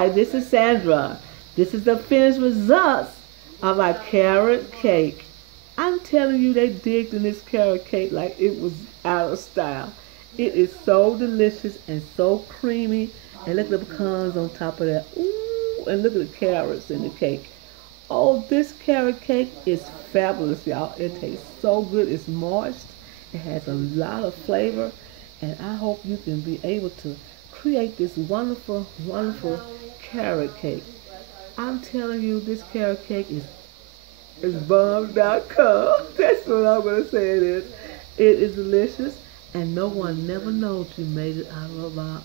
Hi, this is Sandra. This is the finished results of our carrot cake. I'm telling you, they digged in this carrot cake like it was out of style. It is so delicious and so creamy. And look at the pecans on top of that. Ooh, and look at the carrots in the cake. Oh, this carrot cake is fabulous, y'all. It tastes so good. It's moist. It has a lot of flavor. And I hope you can be able to create this wonderful, wonderful carrot cake. I'm telling you, this carrot cake is bomb.com. That's what I'm going to say it is. It is delicious, and no one never knows you made it out of a box.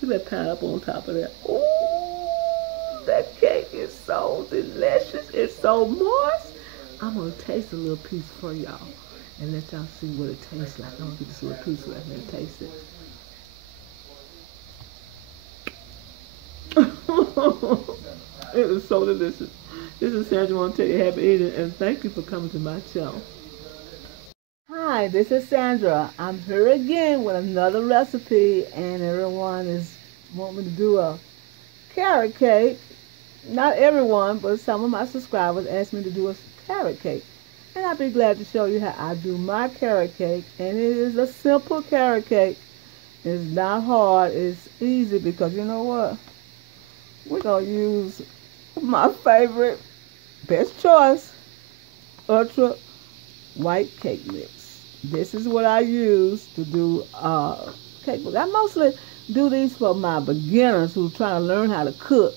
Look at that pineapple on top of that. Ooh, that cake is so delicious. It's so moist. I'm going to taste a little piece for y'all and let y'all see what it tastes like. I'm going to get this little piece so I can taste it. It is so delicious. This is Sandra. I want to tell you happy eating and thank you for coming to my show. Hi, this is Sandra. I'm here again with another recipe, and everyone is wanting me to do a carrot cake. Not everyone, but some of my subscribers asked me to do a carrot cake. And I'll be glad to show you how I do my carrot cake. And it is a simple carrot cake. It's not hard. It's easy because you know what? We're going to use my favorite, best choice, ultra white cake mix. This is what I use to do cake mix. I mostly do these for my beginners who are trying to learn how to cook.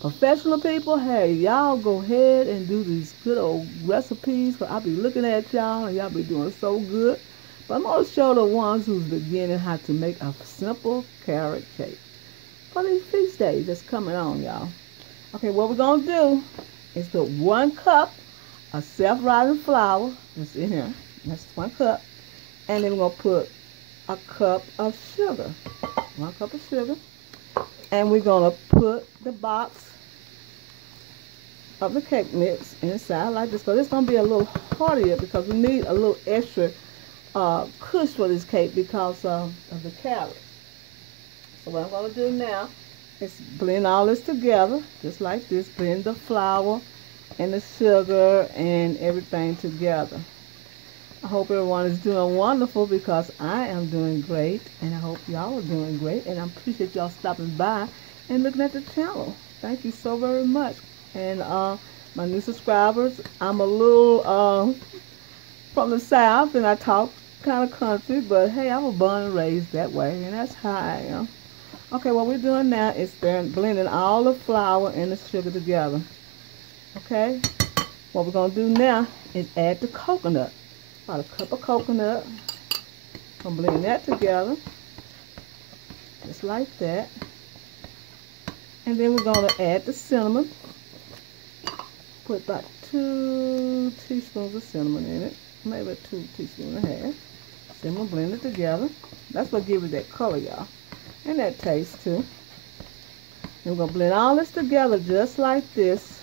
Professional people, hey, y'all go ahead and do these good old recipes. But I'll be looking at y'all and y'all be doing so good. But I'm going to show the ones who's beginning how to make a simple carrot cake for these feast days that's coming on, y'all. Okay, what we're going to do is put 1 cup of self-rising flour. That's in here. That's 1 cup. And then we're going to put a cup of sugar. 1 cup of sugar. And we're going to put the box of the cake mix inside like this. So it's going to be a little heartier because we need a little extra kush for this cake because of the carrot. So what I'm going to do now is blend all this together, just like this. Blend the flour and the sugar and everything together. I hope everyone is doing wonderful because I am doing great, and I hope y'all are doing great, and I appreciate y'all stopping by and looking at the channel. Thank you so very much. And my new subscribers, I'm a little from the South, and I talk kind of country, but hey, I was born and raised that way, and that's how I am. Okay, what we're doing now is blending all the flour and the sugar together. Okay, what we're going to do now is add the coconut. About a cup of coconut. I'm going to blend that together, just like that. And then we're going to add the cinnamon. Put about 2 teaspoons of cinnamon in it, maybe 2 teaspoons and a half. Then we'll blend it together. That's what gives it that color, y'all, and that taste too. And we're going to blend all this together just like this.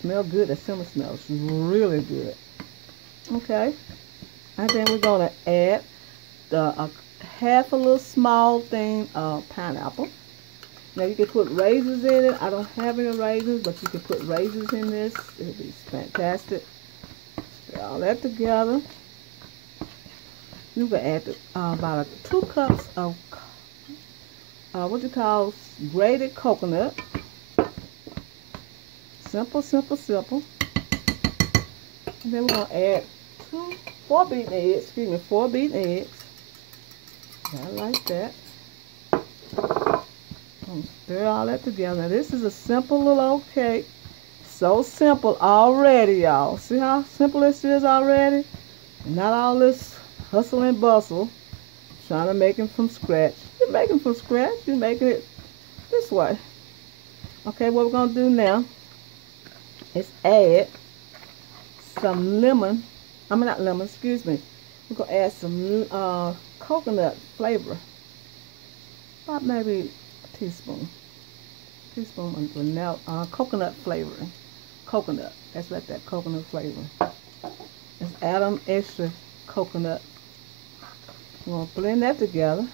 Smells good. That cinnamon smells really good. Okay, and then we're going to add half a little small thing of pineapple. Now you can put raisins in it. I don't have any raisins, but you can put raisins in this. It'll be fantastic. Stir all that together. You can add about 2 cups of what you call grated coconut. Simple, simple, simple. And then we're going to add 4 beaten eggs. Excuse me, 4 beaten eggs. Right like that. Stir all that together. Now, this is a simple little old cake. So simple already, y'all. See how simple this is already? Not all this hustle and bustle trying to make them from scratch. You're making from scratch. You're making it this way. Okay, what we're going to do now is add some lemon. I mean, not lemon, excuse me. We're going to add some coconut flavor. About maybe a teaspoon. Teaspoon of vanilla, coconut flavoring. Coconut. That's like that coconut flavor. Let's add them extra coconut. We're going to blend that together.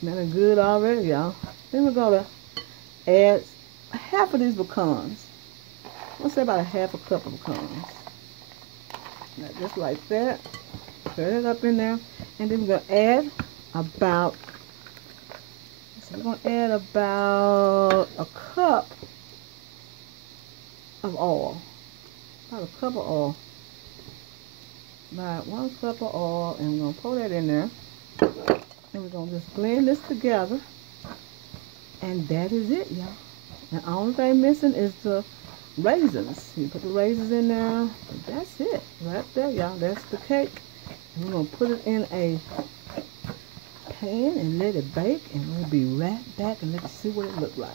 Smelling good already, y'all. Then we're going to add half of these pecans. Let's say about a half a cup of pecans. Now, just like that. Stir it up in there. And then we're going to add about, a cup of oil. About a cup of oil. About 1 cup of oil. And we're going to pour that in there. And we're going to just blend this together. And that is it, y'all. The only thing missing is the raisins. You put the raisins in there. That's it. Right there, y'all. That's the cake. And we're going to put it in a pan and let it bake. And we'll be right back and let you see what it looks like.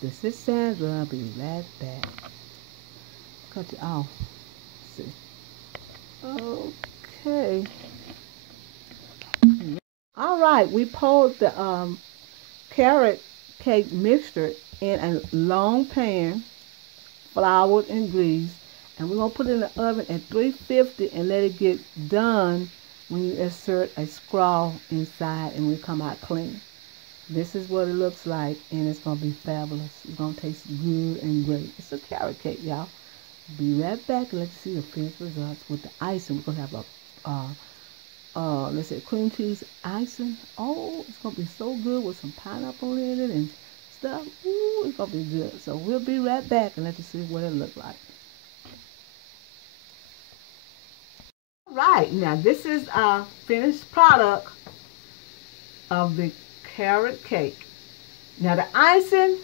This is Sandra. I'll be right back. Cut you off. Let's see. Okay. All right. We poured the carrot cake mixture in a long pan, floured and greased, and we're going to put it in the oven at 350 and let it get done when you insert a straw inside and we come out clean. This is what it looks like, and it's going to be fabulous. It's going to taste good and great. It's a carrot cake, y'all. Be right back and let you see the finished results with the icing. We're going to have let's say cream cheese icing. Oh, it's going to be so good with some pineapple in it and stuff. Ooh, it's going to be good. So we'll be right back and let you see what it looks like. All right, now this is our finished product of the carrot cake. Now the icing,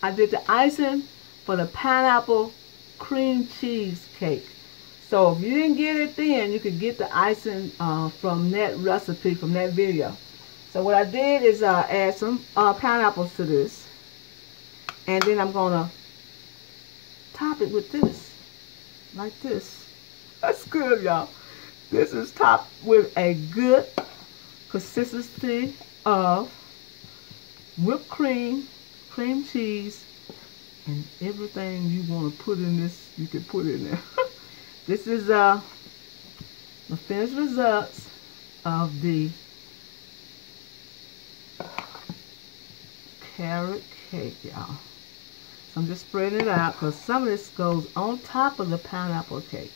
I did the icing for the pineapple cream cheese cake. So if you didn't get it then, you could get the icing from that recipe, from that video. So what I did is add some pineapples to this. And then I'm going to top it with this. Like this. That's good, y'all. This is topped with a good consistency of whipped cream, cream cheese, and everything you want to put in this, you can put in there. This is the finished results of the carrot cake, y'all. So I'm just spreading it out because some of this goes on top of the pineapple cake.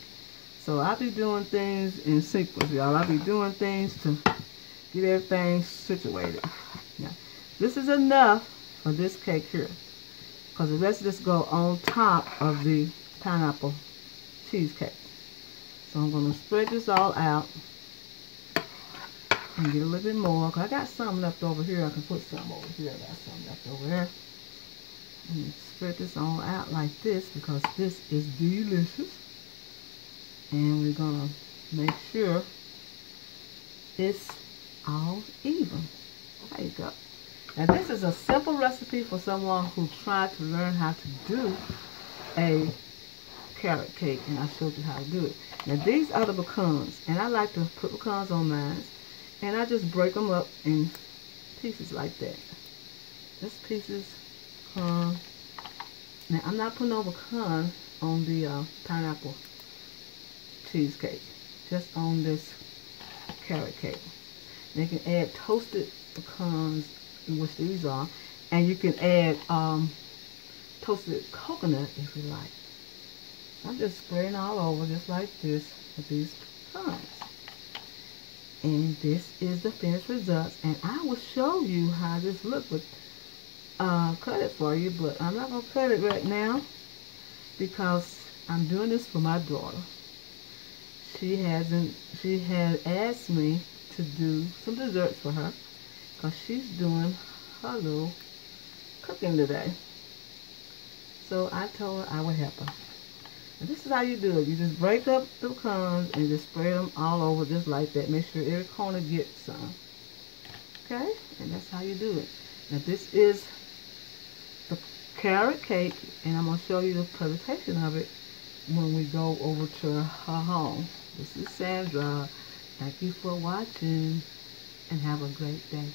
So I'll be doing things in sequence, y'all. I'll be doing things to get everything situated. Now, this is enough for this cake here, because the rest of this go on top of the pineapple cheesecake. So I'm going to spread this all out and get a little bit more. Cause I got some left over here. I can put some over here. I got some left over there. And spread this all out like this because this is delicious. And we're going to make sure it's all even. There you go. Now this is a simple recipe for someone who's trying to learn how to do a carrot cake, and I showed you how to do it. Now these are the pecans, and I like to put pecans on mine, and I just break them up in pieces like that. Just pieces. Now I'm not putting no pecan on the pineapple cheesecake, just on this carrot cake. Now you can add toasted pecans, which these are, and you can add toasted coconut if you like. I'm just spraying all over just like this with these pecans. And this is the finished results. And I will show you how this looks with cut it for you, but I'm not going to cut it right now because I'm doing this for my daughter. She had asked me to do some desserts for her because she's doing her little cooking today. So I told her I would help her. And this is how you do it. You just break up the pecans and just spread them all over just like that. Make sure every corner gets some. Okay? And that's how you do it. Now this is the carrot cake, and I'm going to show you the presentation of it when we go over to her home. This is Sandra. Thank you for watching, and have a great day.